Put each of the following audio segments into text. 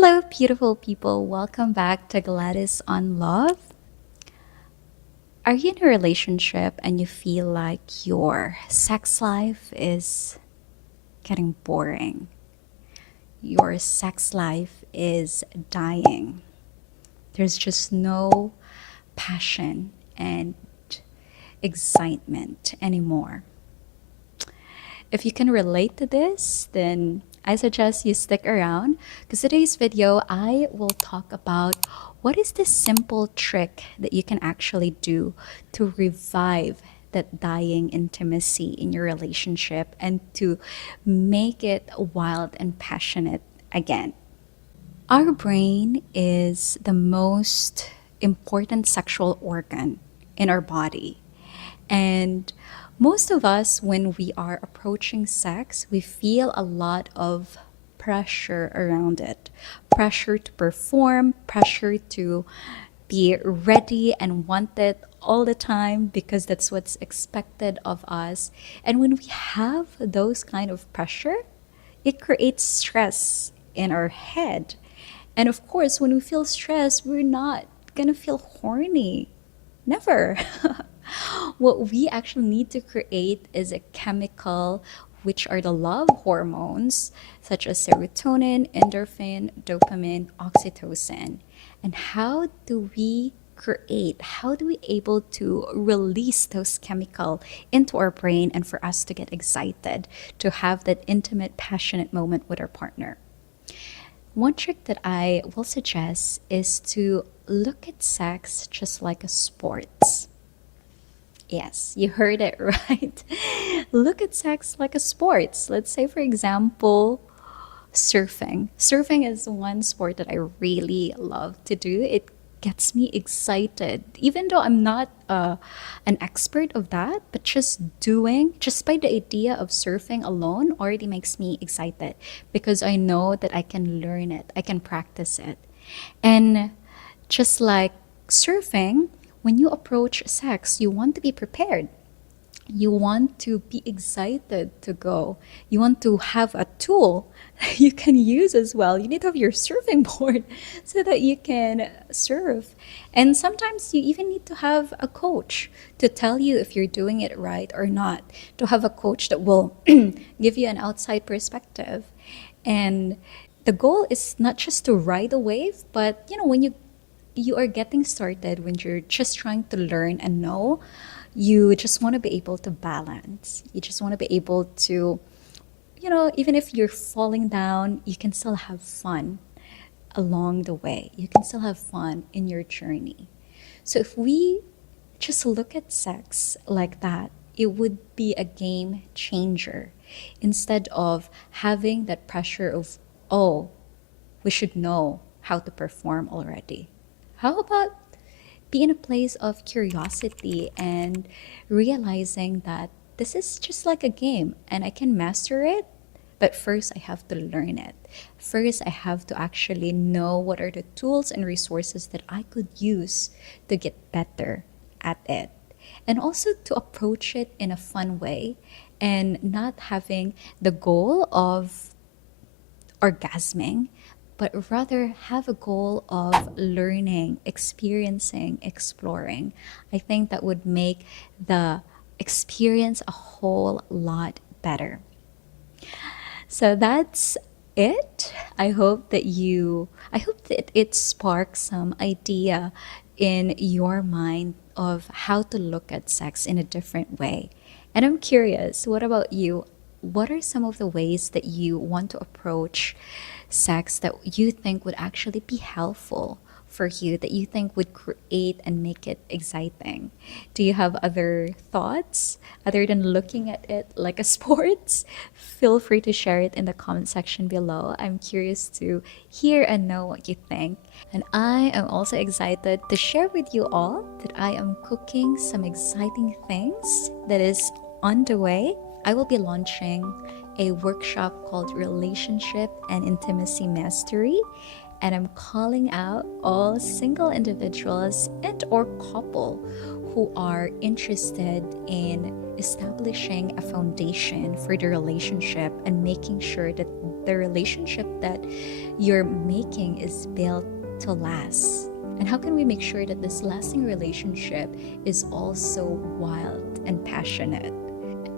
Hello, beautiful people. Welcome back to Gladys on Love. Are you in a relationship and you feel like your sex life is getting boring? Your sex life is dying. There's just no passion and excitement anymore. If you can relate to this, then I suggest you stick around because today's video I will talk about what is the simple trick that you can actually do to revive that dying intimacy in your relationship and to make it wild and passionate again. Our brain is the most important sexual organ in our body. And most of us, when we are approaching sex, we feel a lot of pressure around it. Pressure to perform, pressure to be ready and wanted all the time because that's what's expected of us. And when we have those kind of pressure, it creates stress in our head. And of course, when we feel stressed, we're not gonna feel horny. Never. What we actually need to create is a chemical, which are the love hormones, such as serotonin, endorphin, dopamine, oxytocin. And how do we able to release those chemical into our brain and for us to get excited to have that intimate, passionate moment with our partner? One trick that I will suggest is to look at sex just like a sports. Yes, you heard it right. Look at sex like a sports. Let's say, for example, surfing. Surfing is one sport that I really love to do. It gets me excited, even though I'm not an expert of that, but just by the idea of surfing alone already makes me excited because I know that I can learn it, I can practice it. And just like surfing, when you approach sex, you want to be prepared. You want to be excited to go. You want to have a tool you can use as well. You need to have your surfing board so that you can surf. And sometimes you even need to have a coach to tell you if you're doing it right or not, to have a coach that will give you an outside perspective. And the goal is not just to ride a wave, but when you are getting started, when you're just trying to learn and know, you just want to be able to balance. You just want to be able to, even if you're falling down, you can still have fun along the way. You can still have fun in your journey. So if we just look at sex like that, it would be a game changer instead of having that pressure of, oh, we should know how to perform already. How about be in a place of curiosity and realizing that this is just like a game and I can master it, but first I have to learn it. First, I have to actually know what are the tools and resources that I could use to get better at it. And also to approach it in a fun way and not having the goal of orgasming, but rather have a goal of learning, experiencing, exploring. I think that would make the experience a whole lot better. So that's it. I hope that it sparks some idea in your mind of how to look at sex in a different way. And I'm curious, what about you? What are some of the ways that you want to approach sex that you think would actually be helpful for you, that you think would create and make it exciting? Do you have other thoughts other than looking at it like a sport? Feel free to share it in the comment section below. I'm curious to hear and know what you think. And I am also excited to share with you all that I am cooking some exciting things that is on the way. I will be launching a workshop called Relationship and Intimacy Mastery, and I'm calling out all single individuals and or couple who are interested in establishing a foundation for the relationship and making sure that the relationship that you're making is built to last? And how can we make sure that this lasting relationship is also wild and passionate?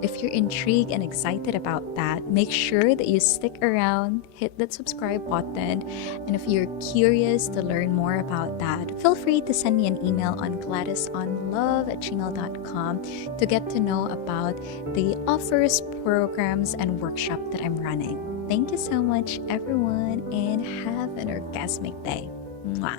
If you're intrigued and excited about that, make sure that you stick around, hit that subscribe button. And if you're curious to learn more about that, feel free to send me an email on gladysonlove@gmail.com to get to know about the offers, programs, and workshop that I'm running. Thank you so much, everyone, and have an orgasmic day. Mwah.